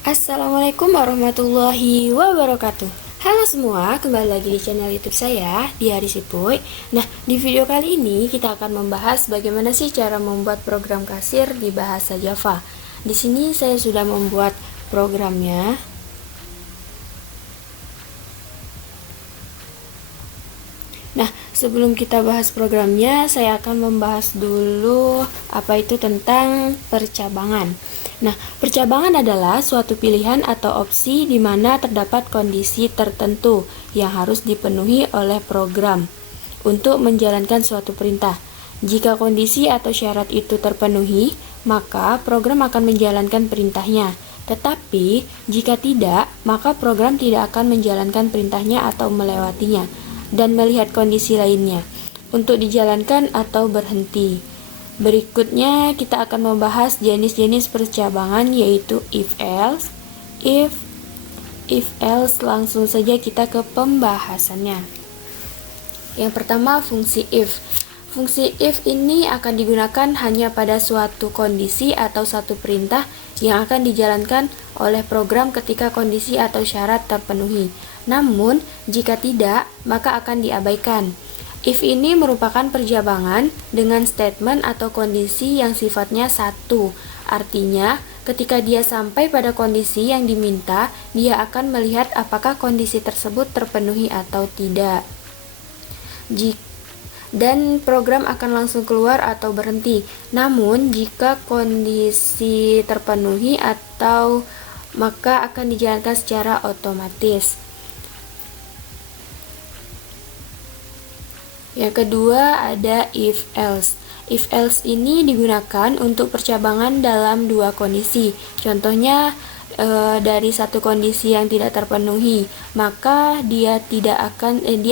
Assalamualaikum warahmatullahi wabarakatuh. Halo semua, kembali lagi di channel YouTube saya, di Hari Sipuy. Nah, di video kali ini kita akan membahas bagaimana sih cara membuat program kasir di bahasa Java. Di sini saya sudah membuat programnya. Nah, sebelum kita bahas programnya, saya akan membahas dulu apa itu tentang percabangan. Nah, percabangan adalah suatu pilihan atau opsi di mana terdapat kondisi tertentu yang harus dipenuhi oleh program untuk menjalankan suatu perintah. Jika kondisi atau syarat itu terpenuhi, maka program akan menjalankan perintahnya. Tetapi, jika tidak, maka program tidak akan menjalankan perintahnya atau melewatinya dan melihat kondisi lainnya untuk dijalankan atau berhenti. Berikutnya kita akan membahas jenis-jenis percabangan, yaitu if-else, if-else. Langsung saja kita ke pembahasannya. Yang pertama, fungsi if. Fungsi if ini akan digunakan hanya pada suatu kondisi atau satu perintah yang akan dijalankan oleh program ketika kondisi atau syarat terpenuhi. Namun, jika tidak, maka akan diabaikan. If ini merupakan percabangan dengan statement atau kondisi yang sifatnya satu. Artinya, ketika dia sampai pada kondisi yang diminta, dia akan melihat apakah kondisi tersebut terpenuhi atau tidak. Dan program akan langsung keluar atau berhenti. Namun, jika kondisi terpenuhi atau maka akan dijalankan secara otomatis. Yang kedua ada if-else. If-else ini digunakan untuk percabangan dalam dua kondisi. Contohnya dari satu kondisi yang tidak terpenuhi, maka dia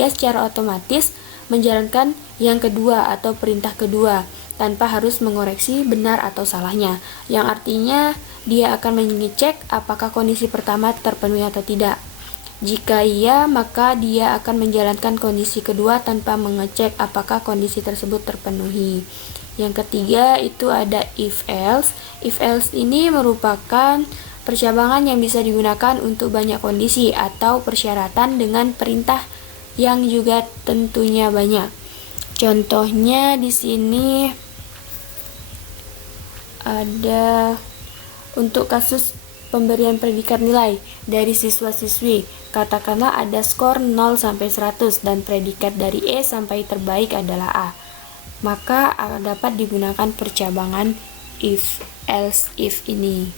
secara otomatis menjalankan yang kedua atau perintah kedua tanpa harus mengoreksi benar atau salahnya. Yang artinya dia akan mengecek apakah kondisi pertama terpenuhi atau tidak. Jika iya, maka dia akan menjalankan kondisi kedua tanpa mengecek apakah kondisi tersebut terpenuhi. Yang ketiga itu ada if-else. If-else ini merupakan percabangan yang bisa digunakan untuk banyak kondisi atau persyaratan dengan perintah yang juga tentunya banyak. Contohnya di sini ada untuk kasus pemberian predikat nilai dari siswa-siswi. Katakanlah ada skor 0 sampai 100 dan predikat dari E sampai terbaik adalah A. Maka dapat digunakan percabangan if, else, if ini.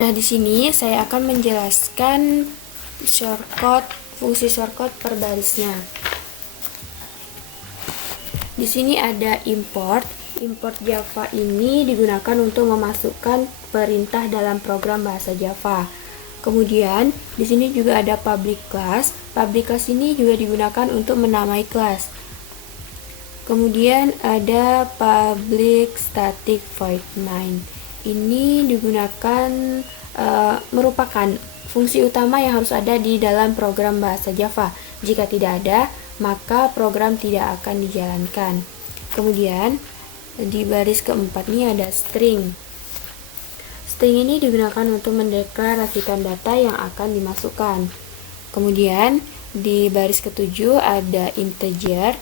Nah, di sini saya akan menjelaskan fungsi shortcut per barisnya. Di sini ada import. Import Java ini digunakan untuk memasukkan perintah dalam program bahasa Java. Kemudian, di sini juga ada public class. Public class ini juga digunakan untuk menamai kelas. Kemudian ada public static void main. Ini digunakan merupakan fungsi utama yang harus ada di dalam program bahasa Java. Jika tidak ada, maka program tidak akan dijalankan. Kemudian di baris keempat ini ada string. String ini digunakan untuk mendeklarasikan data yang akan dimasukkan. Kemudian di baris ketujuh ada integer.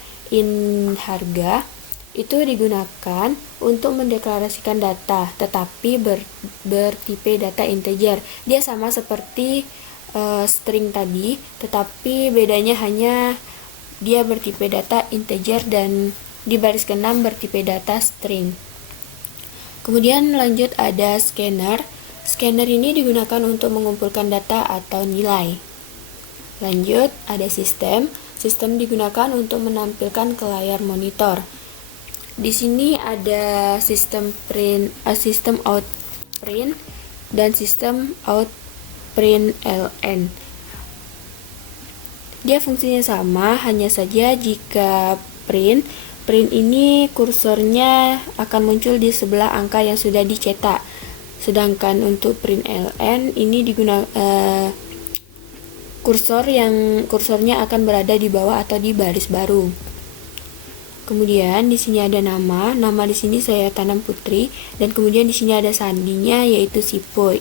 Harga itu digunakan untuk mendeklarasikan data, tetapi bertipe data integer. Dia sama seperti string tadi, tetapi bedanya hanya dia bertipe data integer dan di baris ke-6 bertipe data string. Kemudian lanjut ada scanner. Scanner ini digunakan untuk mengumpulkan data atau nilai. Lanjut ada sistem. Sistem digunakan untuk menampilkan ke layar monitor. Di sini ada sistem out print dan sistem out print ln. Dia fungsinya sama, hanya saja jika print ini kursornya akan muncul di sebelah angka yang sudah dicetak. Sedangkan untuk print ln ini kursornya akan berada di bawah atau di baris baru. Kemudian di sini ada nama di sini saya tanam Putri, dan kemudian di sini ada sandinya yaitu si Boy.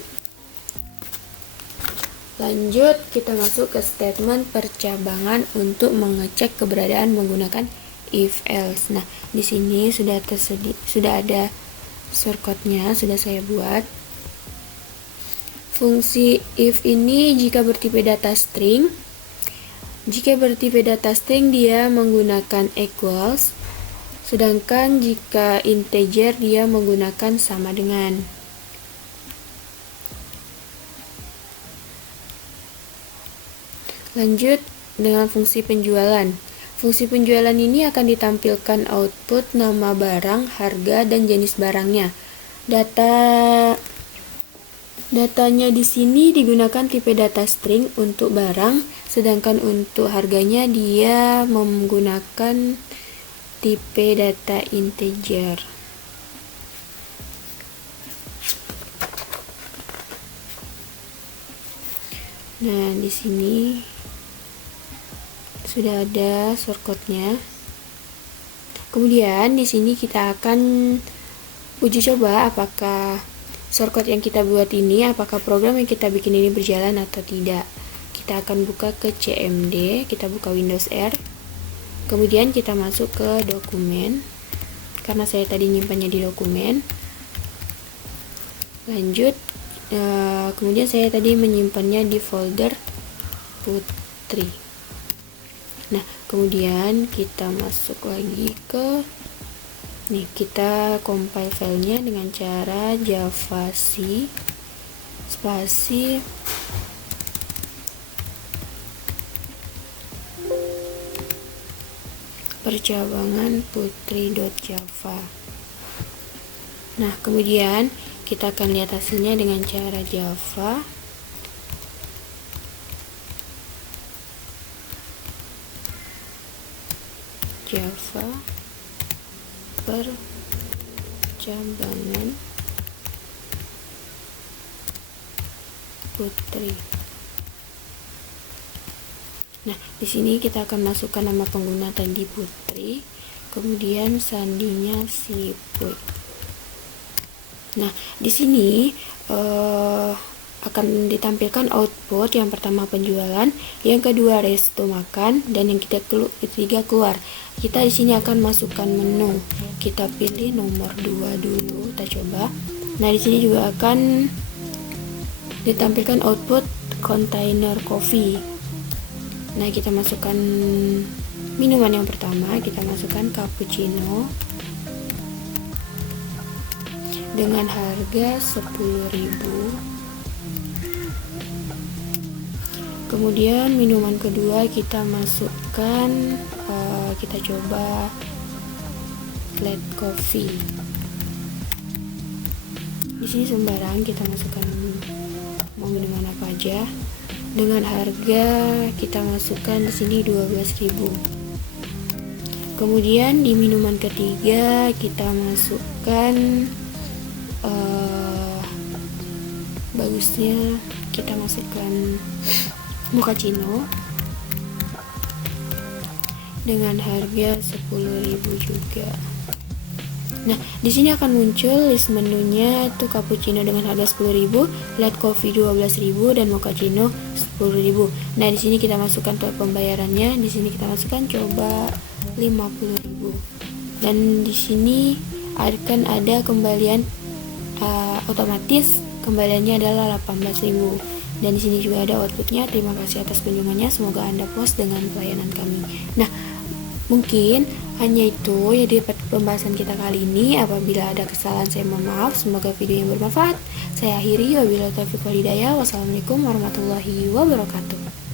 Lanjut, kita masuk ke statement percabangan untuk mengecek keberadaan menggunakan if else. Nah, di sini sudah ada shortcutnya, sudah saya buat. Fungsi if ini jika bertipe data string. Jika bertipe data string dia menggunakan equals, sedangkan jika integer dia menggunakan sama dengan. Lanjut dengan fungsi penjualan. Fungsi penjualan ini akan ditampilkan output nama barang, harga, dan jenis barangnya. Datanya di sini digunakan tipe data string untuk barang, sedangkan untuk harganya dia menggunakan tipe data integer. Nah, di sini sudah ada shortcutnya. Kemudian di sini kita akan uji coba apakah shortcut yang kita buat ini, apakah program yang kita bikin ini berjalan atau tidak. Kita akan buka ke CMD, kita buka Windows R, kemudian kita masuk ke dokumen, karena saya tadi nyimpannya di dokumen. Lanjut, kemudian saya tadi menyimpannya di folder Putri. Nah, kemudian kita masuk lagi ke kita compile filenya dengan cara javac spasi percabangan putri.java. Nah, kemudian kita akan lihat hasilnya dengan cara java percabangan Putri. Nah, di sini kita akan masukkan nama pengguna tadi Putri, kemudian sandinya si Boy. Nah, di sini akan ditampilkan output. Yang pertama penjualan, yang kedua resto makan, dan yang ketiga keluar. Kita di sini akan masukkan menu. Kita pilih nomor 2 dulu, kita coba. Nah, di sini juga akan ditampilkan output container coffee. Nah, kita masukkan minuman yang pertama, kita masukkan cappuccino dengan harga 10.000. Kemudian minuman kedua kita masukkan, kita coba flat coffee. Di sini sembarang kita masukkan mau minuman apa aja. Dengan harga kita masukkan di sini 12.000. Kemudian di minuman ketiga kita masukkan bagusnya kita masukkan mochaccino dengan harga 10.000 juga. Nah, di sini akan muncul list menunya itu cappuccino dengan harga 10.000, flat coffee 12.000, dan mochaccino 10.000. Nah, di sini kita masukkan untuk pembayarannya. Di sini kita masukkan coba 50.000. Dan di sini akan ada kembalian otomatis, kembaliannya adalah 18.000. Dan di sini juga ada outputnya. Terima kasih atas kunjungannya. Semoga Anda puas dengan pelayanan kami. Nah, mungkin hanya itu ya di pembahasan kita kali ini. Apabila ada kesalahan saya mohon maaf. Semoga video yang bermanfaat. Saya akhiri. Wabillahi taufiq wal hidayah. Wassalamualaikum warahmatullahi wabarakatuh.